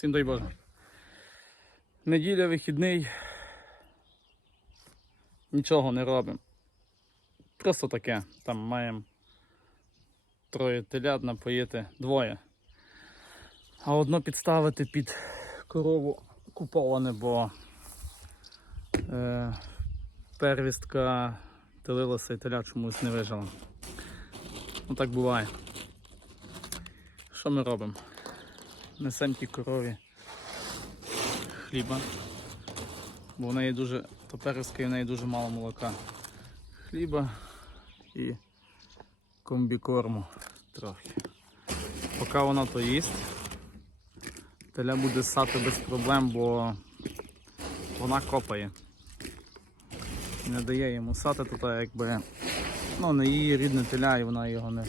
Всім дай Боже. Неділя, вихідний. Нічого не робимо. Просто таке. Там маємо троє телят напоїти двоє. А одно підставити під корову куповане, бо е, первістка телилася і теля чомусь не вижила. Ну так буває. Що ми робимо? Несемо ті корові хліба. Бо в неї дуже, то і в неї дуже мало молока. Хліба і комбікорму трохи. Поки вона то їсть, теля буде ссати без проблем, бо вона копає. Не дає йому сати, то якби ну, не її рідне теля і вона його не,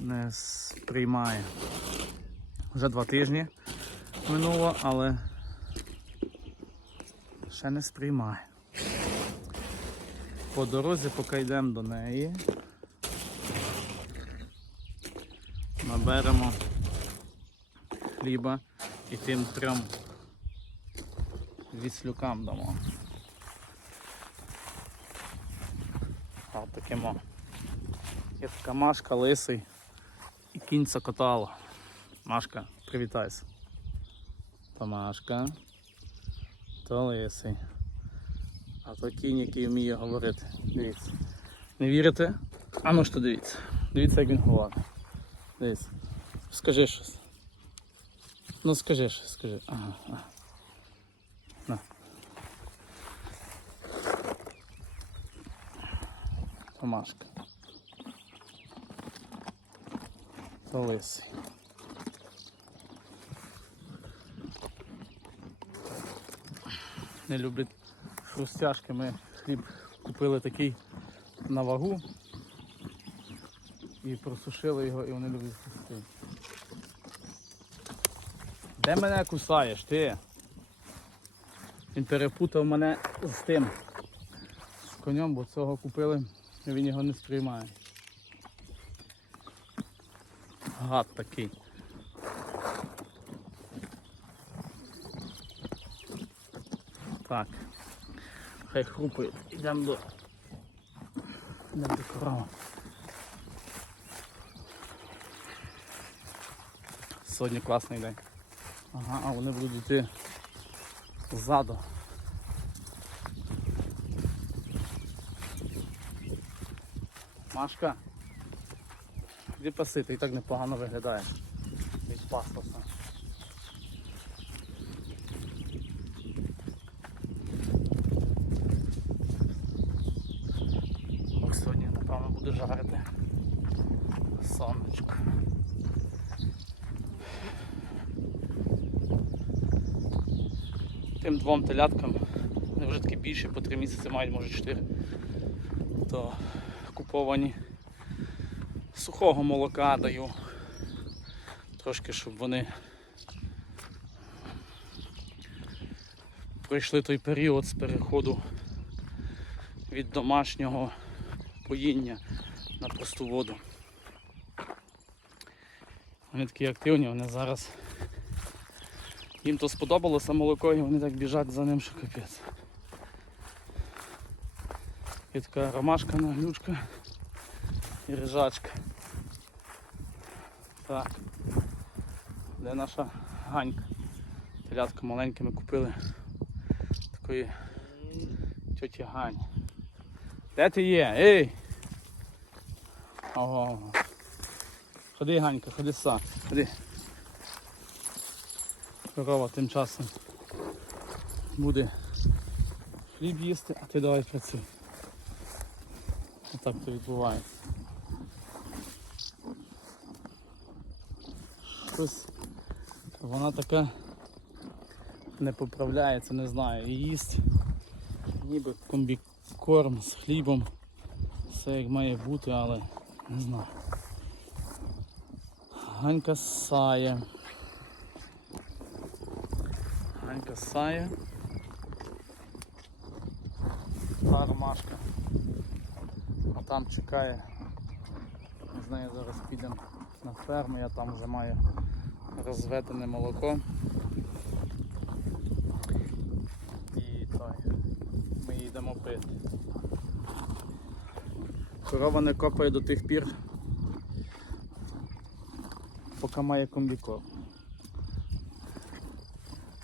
не сприймає. Вже два тижні минуло, але ще не сприймає. По дорозі, поки йдемо до неї, наберемо хліба і тим трьом віслюкам дамо. А таким. о. Є така Машка, лисий і кінь сокотало. Машка, привітайся. То Машка, то лисий. А то кінь, який вміє говорити. Дивіться. Не вірите? А ну то дивіться. Дивіться, як він говорить. Дивіться. Скажи щось. Ну скажи щось, скажи. Ага, ага. На. То Машка. То лисий. Не люблять хрустяшки. Ми хліб купили такий на вагу і просушили його і вони люблять хрусти. Де мене кусаєш ти? Він перепутав мене з тим з конем, бо цього купили і він його не сприймає. Гад такий. Так. Хай хрупають. Йдемо до. Йдемо до корови. Сьогодні класний день. Ага, а вони будуть йти ззаду. Машка. Іди паси, ти і так непогано виглядаєш. Від паспорта. Ох, сьогодні, буде сонечко. Тим двом теляткам, вони вже такі більше, по три місяці мають, може чотири, то куповані сухого молока даю. Трошки, щоб вони пройшли той період з переходу від домашнього поїння на просту воду. Вони такі активні, вони зараз їм то сподобалося молоко і вони так біжать за ним, що капець. І така ромашка наглючка і рижачка. Так. Де наша ганька? Телятка маленьке ми купили такої тьоті Гані. Де ти є? Ей! Ого. ого. Ходи, Ганька, ходи са, ходи. Корова тим часом буде хліб їсти, а ти давай працюй. Отак то відбувається. Щось вона така не поправляється, не знаю, і їсть ніби комбікорм з хлібом. Все як має бути, але не знаю. Ганька сає. Ганька сає. Та ромашка. А там чекає. Ми з нею зараз підемо на ферму, я там вже маю розведене молоко. І той, ми йдемо пити. Корова не копає до тих пір, поки має комбікор.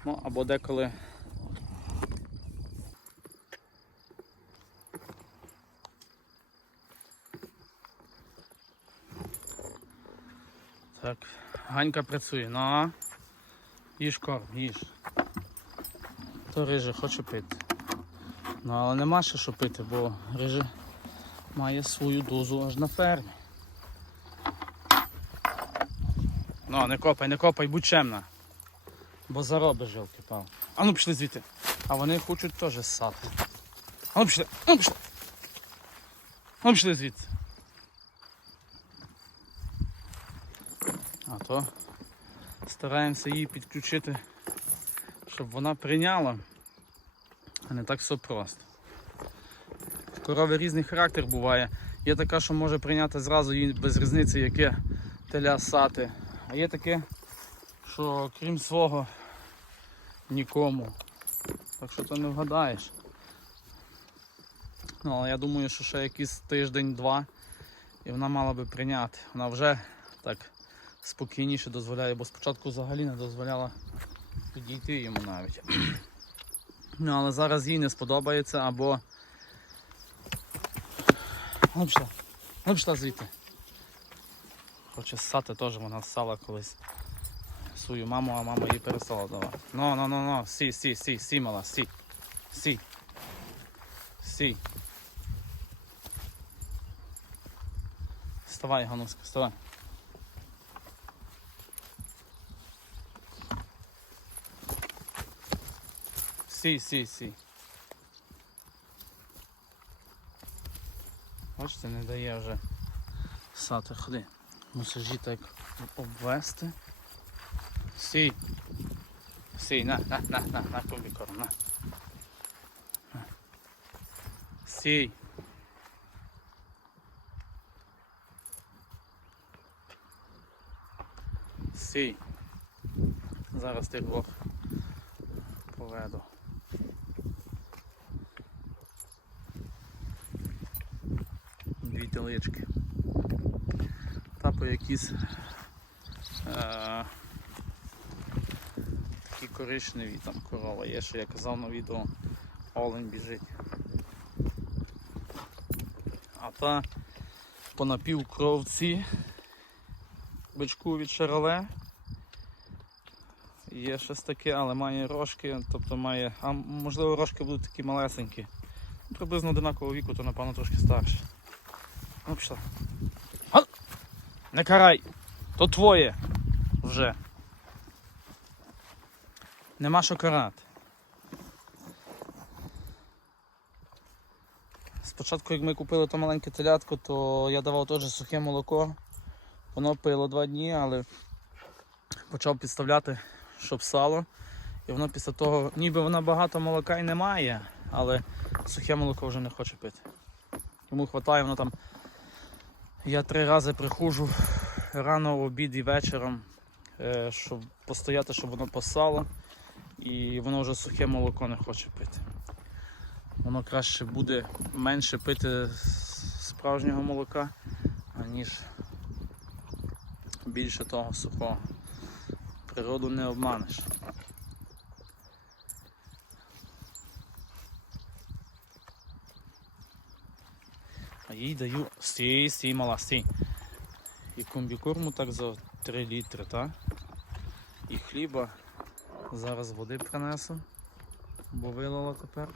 Ну, або деколи Так, Ганька працює. Ну, їж корм, їж. То риже хоче пити. Ну, але нема ще що пити, бо риже має свою дозу аж на фермі. Ну, не копай, не копай, будь чемна. Бо зароби жилки, пав. А ну пішли звідти. А вони хочуть теж ссати. А ну пішли, а ну пішли. А ну пішли звідси. А то стараємося її підключити, щоб вона прийняла. А не так все просто. Корови різний характер буває. Є така, що може прийняти зразу їй без різниці, яке теля сати. А є таке, що крім свого нікому. Так що ти не вгадаєш. Ну, але я думаю, що ще якийсь тиждень-два і вона мала би прийняти. Вона вже так спокійніше дозволяє, бо спочатку взагалі не дозволяла підійти йому навіть. Ну, але зараз їй не сподобається або. Ну, пішла. Ну, пішла звідти. Хоче ссати теж, вона ссала колись свою маму, а мама їй перестала давати. Ну, ну, ну, ну, сі, сі, сі, сі, мала, сі. Сі. Сі. Вставай, Гануська, вставай. Сі, сі, сі. Бачите, не дає вже сати, ходи. Мусиш так обвести. Сій. Сій, на, на, на, на, на комбікорм. На. Сій. Сій. Зараз тих двох поведу. Дві телички. Та по якісь е, такі коричневі там корова є, що я казав на відео, олень біжить. А та по напівкровці бичку від шароле. Є щось таке, але має рожки, тобто має, а можливо рожки будуть такі малесенькі. Приблизно одинакового віку, то напевно трошки старше. Ну пішла. Не карай! То твоє вже. Нема що карати. Спочатку, як ми купили то маленьке телятко, то я давав теж сухе молоко. Воно пило два дні, але почав підставляти, щоб сало. І воно після того, ніби вона багато молока і не має, але сухе молоко вже не хоче пити. Тому вистачає воно там. Я три рази приходжу рано, в обід і вечором, е, щоб постояти, щоб воно посало. І воно вже сухе молоко не хоче пити. Воно краще буде менше пити справжнього молока, аніж більше того сухого. Природу не обманеш. Їй даю стій, стій, мала, стій. І комбікорму так за 3 літри, так? І хліба. Зараз води принесу, бо вилила тепер.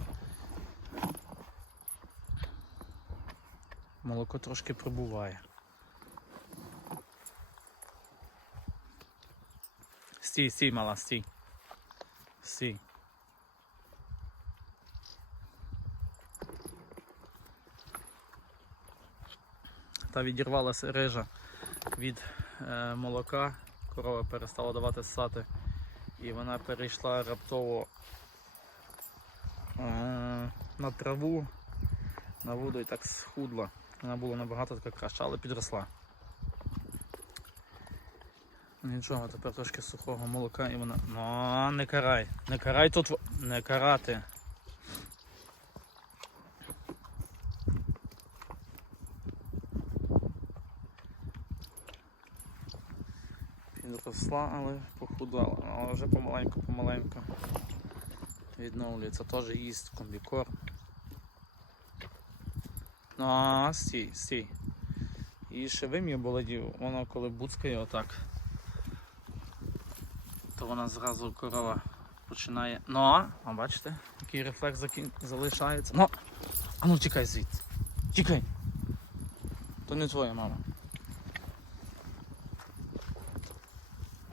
Молоко трошки прибуває. Стій, стій, мала, стій. Стій. Та відірвалася рижа від е, молока, корова перестала давати ссати і вона перейшла раптово е, на траву, на воду і так схудла. Вона була набагато така краща, але підросла. Нічого, тепер трошки сухого молока і вона. Ну, не карай. Не карай тут. Не карати. Підросла, але похудала. Але вже помаленьку-помаленьку відновлюється. Теж їсть комбікор. Ну, а, стій, стій. І ще вим'я болодів, воно коли буцкає отак, то вона зразу корова починає. Ну, а, а бачите, який рефлекс закін... залишається. Ну, а ну тікай звідси. Тікай. То не твоя мама.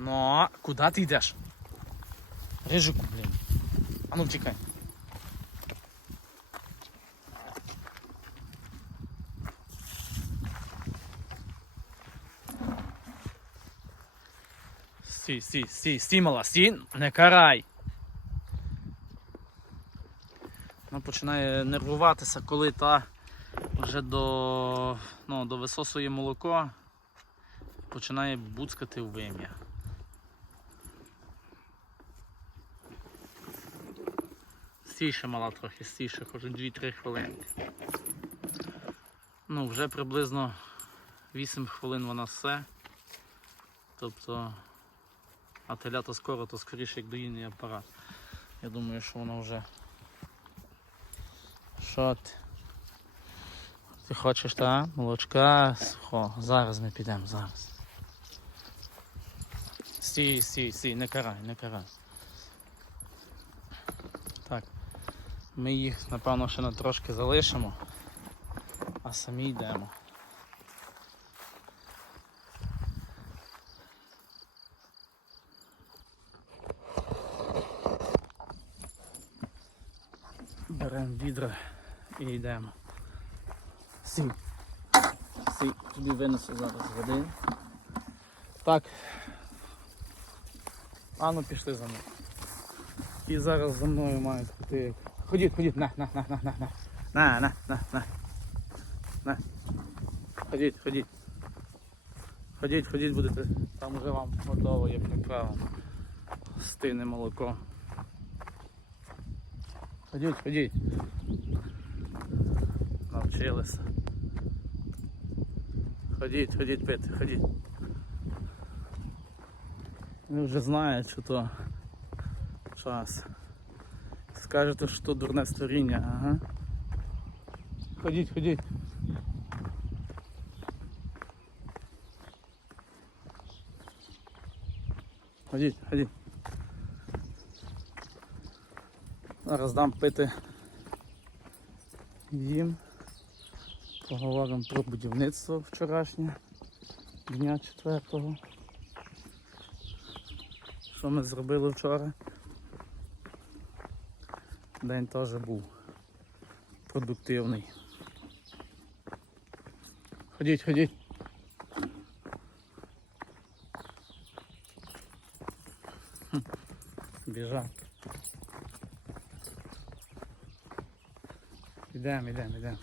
Ну, куди ти йдеш? Рижику, блін. А ну тікай. Стій, стій, стій, стій, мала, стій, не карай. Вона починає нервуватися, коли та вже до, ну, до висосує молоко, починає буцкати в вим'я. Стійше мала трохи, стійше, хоч 2-3 хвилинки. Ну, вже приблизно 8 хвилин вона все. Тобто, а телята скоро, то скоріше як доїнний апарат. Я думаю, що воно вже. Що ти? Ти хочеш, та? Молочка сухо. Зараз ми підемо, зараз. Стій, стій, стій, не карай, не карай. Ми їх, напевно, ще на трошки залишимо, а самі йдемо. Беремо відра і йдемо. Сій. Сій, тобі винесу зараз води. Так. Ану пішли за мною. І зараз за мною мають піти. Ходіть, ходіть, на, на, на, на, на, на. На, на, на, на. На. Ходіть, ходіть. Ходіть, ходіть будете. Там вже вам готово, як направо. Стине молоко. Ходіть, ходіть. Навчилися. Ходіть, ходіть пити, ходіть. Ви вже знаєте, що то час. Скажете, що то дурне створіння, ага. Ходіть, ходіть. Ходіть, ходіть. Зараз дам пити їм. Поговоримо про будівництво вчорашнє, дня четвертого. Що ми зробили вчора? День теж був продуктивний. Ходіть, ходіть. Біжать. Ідемо, ідемо, ідемо.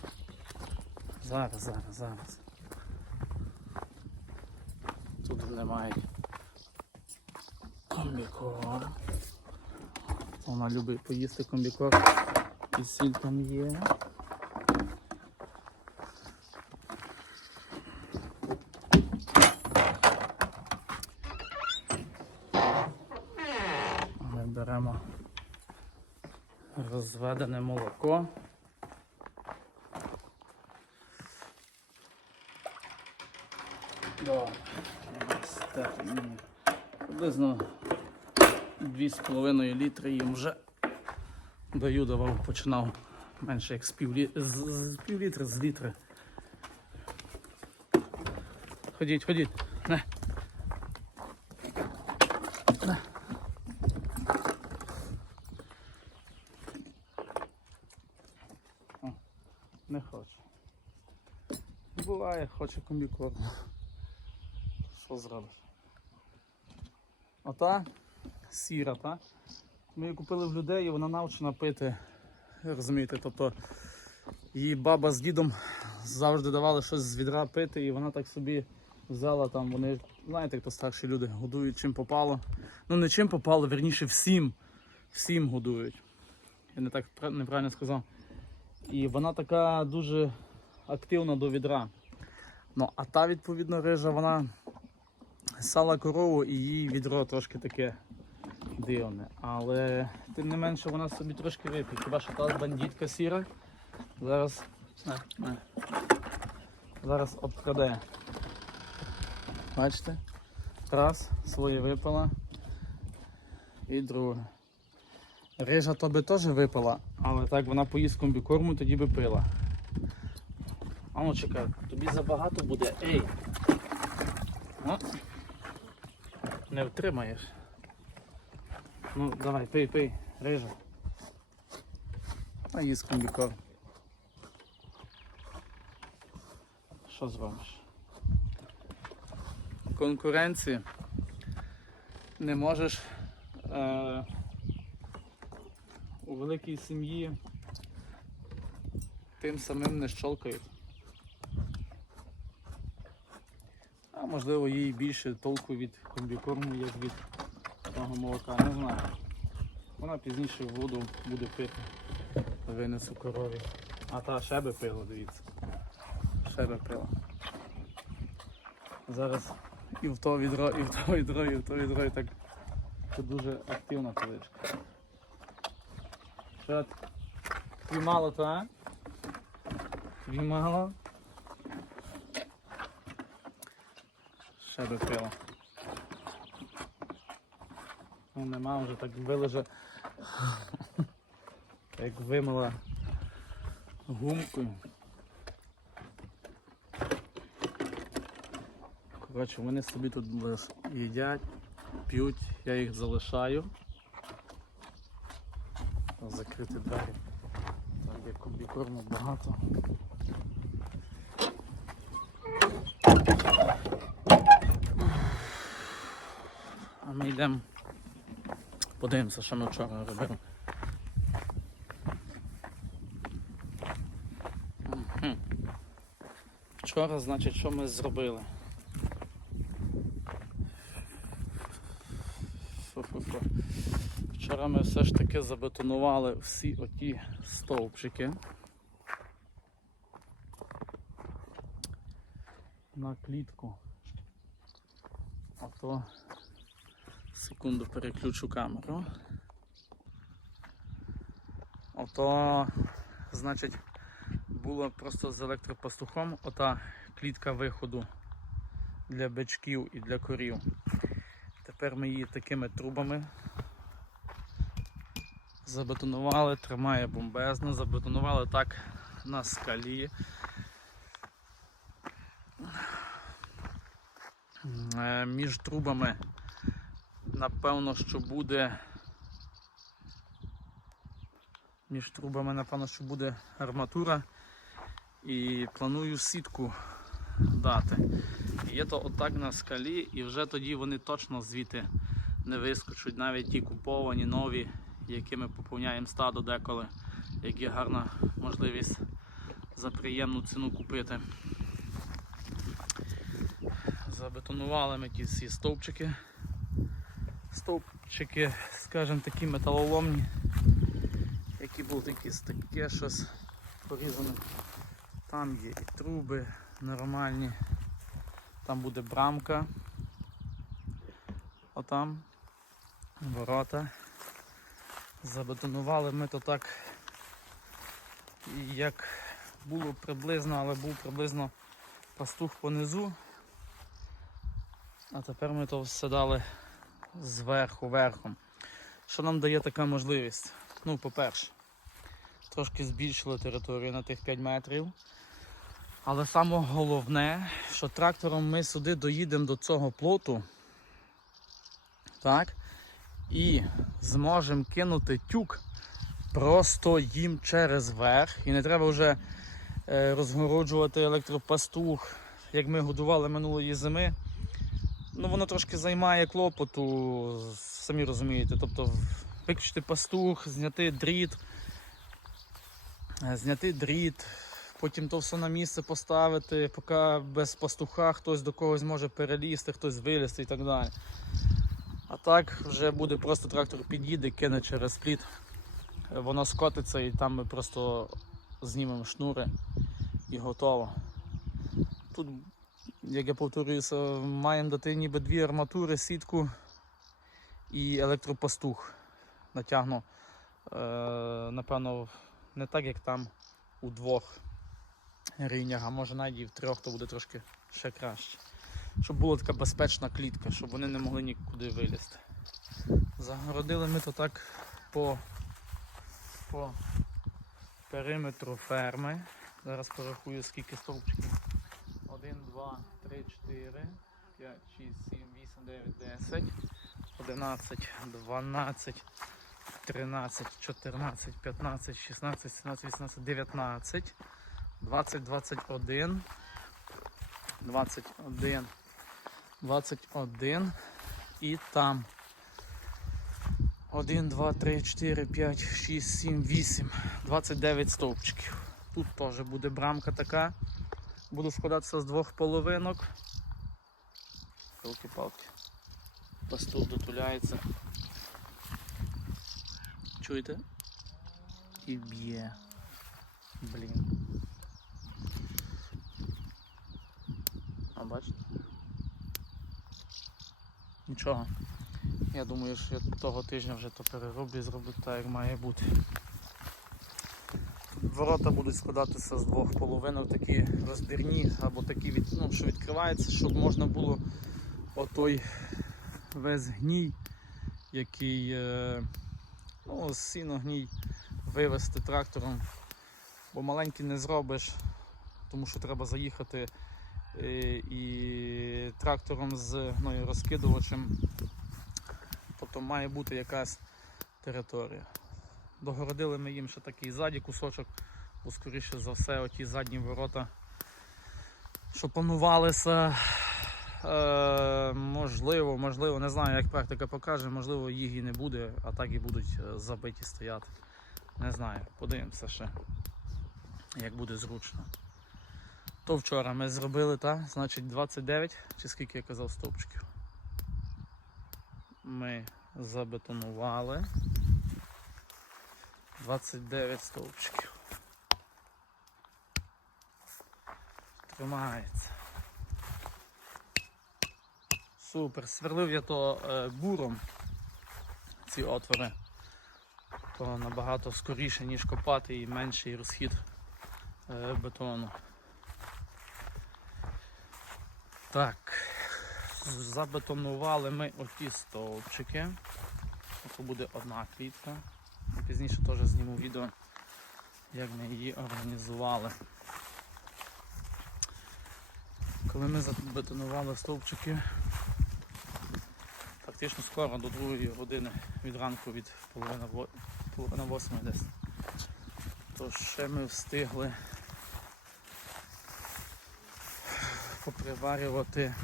Зараз, зараз, зараз. Тут немає комбікор. Любить поїсти комбікор. І сіль там є. Ми беремо розведене молоко. Ну, Приблизно 2,5 літри їм вже даю, давав, починав менше як з пів, лі... з, з пів літри, з літри. Ходіть, ходіть. Не. Не. О, хоче. Буває, хоче комбікорм. Що зробиш? Ота сіра, та? Ми її купили в людей і вона навчена пити. Розумієте, тобто її баба з дідом завжди давали щось з відра пити, і вона так собі Взяла там, вони, знаєте, як то старші люди годують чим попало. Ну не чим попало, верніше всім. Всім годують. Я не так неправильно сказав. І вона така дуже активна до відра. Ну, а та, відповідно, рижа, вона сала корову і її відро трошки таке дивне. Але тим не менше вона собі трошки вип'є. Хіба що та бандитка сіра зараз. На, на. Зараз обкраде. Бачите? Раз, своє випила. І друге. Рижа то би теж випила, але так вона поїсть комбікорму, тоді би пила. А ну чекай, тобі забагато буде. Ей! О. Не втримаєш. Ну, давай, пий, пий, рижа. А їсть комбікорм. Що зробиш? Конкуренції не можеш е, у великій сім'ї тим самим не щолкають. А можливо їй більше толку від комбікорму, як від того молока, не знаю. Вона пізніше воду буде пити, винесу корові. А та ще би пила, дивіться. Ще би пила. Зараз і в то відро, і в то відро, і в то відро, і так це дуже активна количка. Що? Тобі мало то, а? Тобі мало? Ще пила. Ну нема вже так вилеже. Як вимила гумкою. Коротше, вони собі тут їдять, п'ють, я їх залишаю. Закрити двері. Так, як комбікорму багато. А ми йдемо, подивимося, що ми вчора робили. Вчора, значить, що ми зробили? Фу-фу-фу. Вчора ми все ж таки забетонували всі оті стовпчики. На клітку. А то секунду переключу камеру. Ото, значить, було просто з електропастухом ота клітка виходу для бичків і для корів. Тепер ми її такими трубами забетонували, тримає бомбезно, забетонували так на скалі. Е, Між трубами, напевно, що буде. Між трубами, напевно, що буде арматура. І планую сітку дати. Є то отак на скалі, і вже тоді вони точно звідти не вискочуть, навіть ті куповані нові, якими поповняємо стадо деколи, як є гарна можливість за приємну ціну купити. Забетонували ми ті стовпчики. Стовпчики, скажімо, такі металоломні, які були такі таке щось порізане. Там є і труби нормальні. Там буде брамка. Отам ворота. Забетонували ми то так, як було приблизно, але був приблизно пастух понизу. А тепер ми то все дали зверху верхом. Що нам дає така можливість? Ну, по-перше, трошки збільшили територію на тих 5 метрів. Але саме головне, що трактором ми сюди доїдемо до цього плоту. Так. І зможемо кинути тюк просто їм через верх. І не треба вже е, розгороджувати електропастух, як ми годували минулої зими. Ну, воно трошки займає клопоту, самі розумієте. Тобто виключити пастух, зняти дріт, зняти дріт, потім то все на місце поставити, поки без пастуха хтось до когось може перелізти, хтось вилізти і так далі. А так вже буде просто трактор під'їде, кине через пліт, воно скотиться і там ми просто знімемо шнури і готово. Тут, як я повторююся, маємо дати ніби дві арматури, сітку і електропастух. Натягну, е, напевно, не так як там у двох рівнях, а може навіть і в трьох, то буде трошки ще краще. Щоб була така безпечна клітка, щоб вони не могли нікуди вилізти. Загородили ми то так по, по периметру ферми. Зараз порахую скільки стовпчиків. 1, 2, 3, 4, 5, 6, 7, 8, 9, 10, 11, 12, 13, 14, 15, 16, 17, 18, 19, 20, 21, 21, 21 і там 1, 2, 3, 4, 5, 6, 7, 8, 29 стовпчиків. Тут теж буде брамка така. Буду складатися з двох половинок. Палки-палки. Пастух дотуляється. Чуєте? І б'є. Блін. А бачите? Нічого. Я думаю, що я того тижня вже то перероблю і зроблю так, як має бути. Ворота будуть складатися з двох половинок, такі розбірні, або такі, від, ну, що відкриваються, щоб можна було отой весь гній, який е, ну, сіно гній вивезти трактором, бо маленький не зробиш, тому що треба заїхати е, і трактором з ну, розкидувачем. Тобто має бути якась територія. Догородили ми їм ще такий ззаді кусочок, бо скоріше за все оті задні ворота, що планувалися. Е, можливо, можливо, не знаю, як практика покаже, можливо, їх і не буде, а так і будуть е, забиті стояти. Не знаю, подивимося ще, як буде зручно. То вчора ми зробили, так, значить 29, чи скільки я казав стовпчиків. Ми забетонували. 29 стовпчиків. Тримається. Супер. Сверлив я то е, буром ці отвори. То набагато скоріше, ніж копати і менший розхід е, бетону. Так, забетонували ми оті стовпчики. Це буде одна клітка. Пізніше теж зніму відео, як ми її організували. Коли ми забетонували стовпчики, фактично скоро до 2 години від ранку від половини, во- половина восьмої десь. То ще ми встигли поприварювати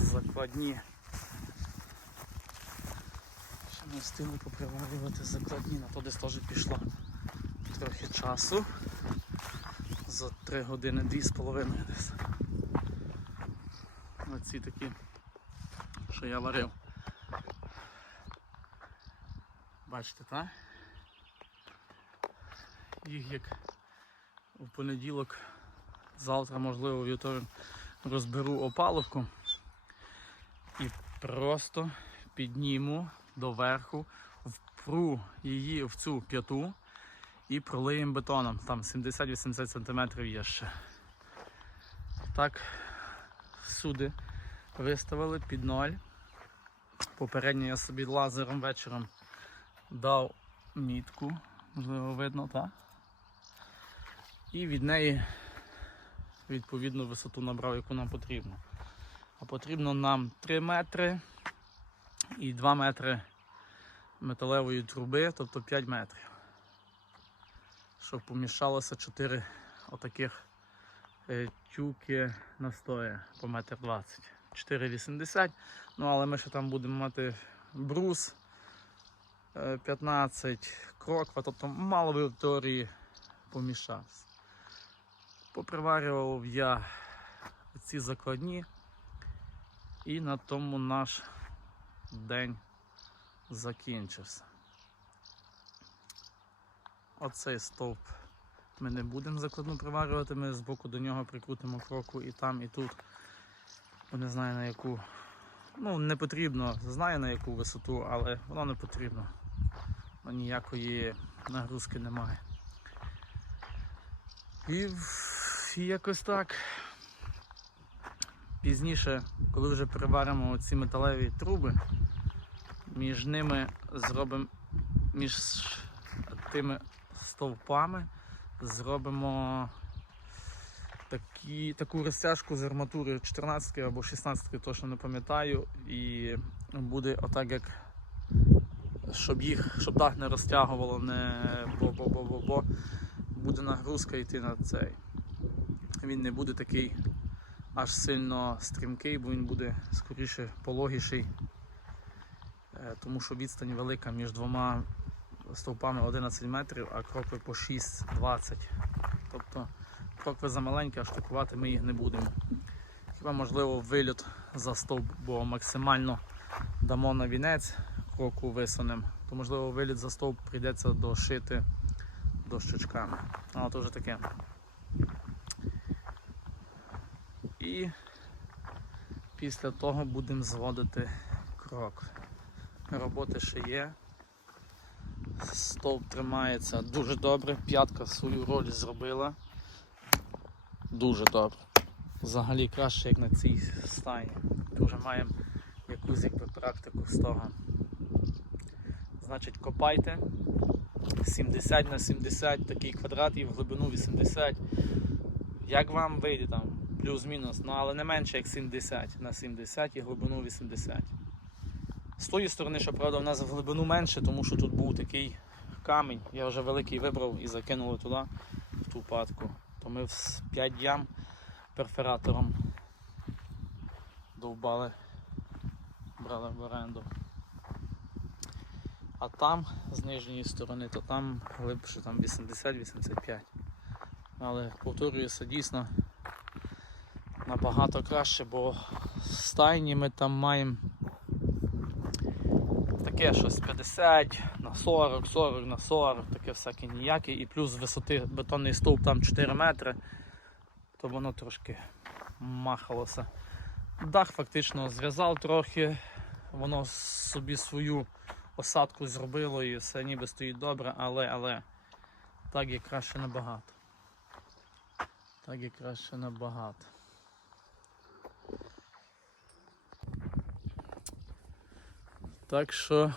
закладні. Ще ми встигли поприварювати закладні, на то десь теж пішло трохи часу. За 3 години, 2,5 десь. Оці такі, що я варив. Бачите, так? Їх як у понеділок, завтра, можливо, в вівторок розберу опалубку і просто підніму доверху, впру її в цю п'яту і пролиємо бетоном. Там 70-80 см є ще. Так, всюди виставили під ноль. Попередньо я собі лазером вечором дав мітку, можливо видно, так? І від неї відповідну висоту набрав, яку нам потрібно. А потрібно нам 3 метри і 2 метри металевої труби, тобто 5 метрів. Щоб поміщалося 4 отаких е, тюки настоя по метр 20. 4,80. Ну але ми ще там будемо мати брус е, 15, кроква, тобто мало в теорії помішався. Поприварював я ці закладні, і на тому наш день закінчився. Оцей стовп ми не будемо закладну приварювати, ми з боку до нього прикрутимо кроку і там, і тут. Бо не знаю на яку. Ну, не потрібно, знаю на яку висоту, але воно не потрібно. Ну, ніякої нагрузки немає. І, і якось так. Пізніше, коли вже приваримо ці металеві труби, між ними зробимо між тими стовпами зробимо такі, таку розтяжку з арматури 14 або 16, точно не пам'ятаю, і буде отак як щоб їх, щоб дах не розтягувало, не бо-бо-бо-бо-бо, буде нагрузка йти на цей. Він не буде такий аж сильно стрімкий, бо він буде скоріше пологіший, Е, тому що відстань велика між двома стовпами 11 метрів, а крокви по 6-20. Тобто крокви замаленькі, а штукувати ми їх не будемо. Хіба можливо вильот за стовп, бо максимально дамо на вінець, кроку висунемо, то можливо виліт за стовп прийдеться дошити дощечками. А то вже таке. І після того будемо зводити крок. Роботи ще є. Стовп тримається дуже добре, п'ятка свою роль зробила. Дуже добре. Взагалі краще, як на цій стайні. Ми вже маємо якусь якби практику з того. Значить, копайте 70 на 70 такий квадрат і в глибину 80. Як вам вийде там, плюс-мінус, ну але не менше як 70 на 70 і глибину 80. З тої сторони, що правда, в нас в глибину менше, тому що тут був такий камінь. Я вже великий вибрав і закинули туди, в ту патку. То ми в 5 ям перфоратором довбали, брали в оренду. А там з нижньої сторони, то там глибше там 80-85. Але повторююся дійсно набагато краще, бо стайні ми там маємо таке щось 50 на 40, 40 на 40, таке всяке ніяке. І плюс висоти бетонний стовп там 4 метри, то воно трошки махалося. Дах фактично зв'язав трохи, воно собі свою осадку зробило і все ніби стоїть добре, але, але так є краще набагато. Так є краще набагато. Так що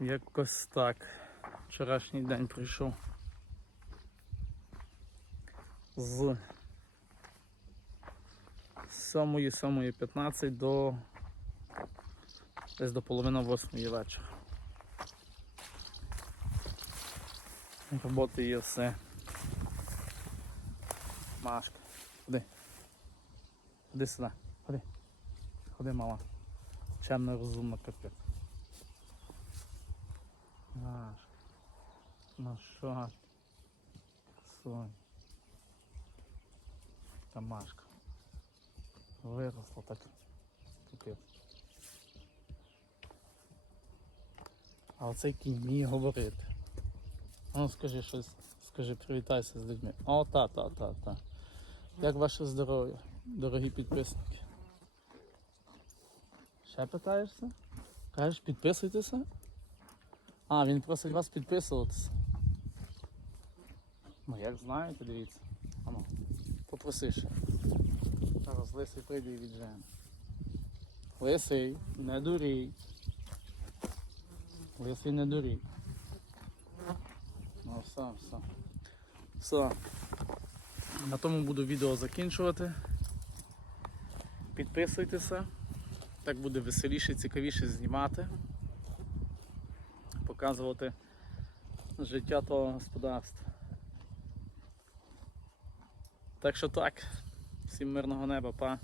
якось так. Вчорашній день прийшов з 7.7.15 до десь до половини восьмої вечора. Роботи є все. Машка, ходи. Ходи сюди, ходи. Ходи, мала. Чемна розумна капець. Маш. Ну? Сонь. Та Машка. Виросла так. Капець. А оцей кінь вміє говорити. Ну скажи щось, скажи, привітайся з людьми. О, та, та, та, та. Як ваше здоров'я, дорогі підписники? Ще питаєшся? Кажеш, підписуйтеся? А, він просить вас підписуватися. Ну як знаєте, дивіться. Ану, попроси. Зараз лисий прийде і віджене. Лисий, не дурій. Лисий не дурій. Ну все, все. Все. На тому буду відео закінчувати. Підписуйтеся. Так буде веселіше, цікавіше знімати. Показувати життя того господарства. Так що так. Всім мирного неба, па.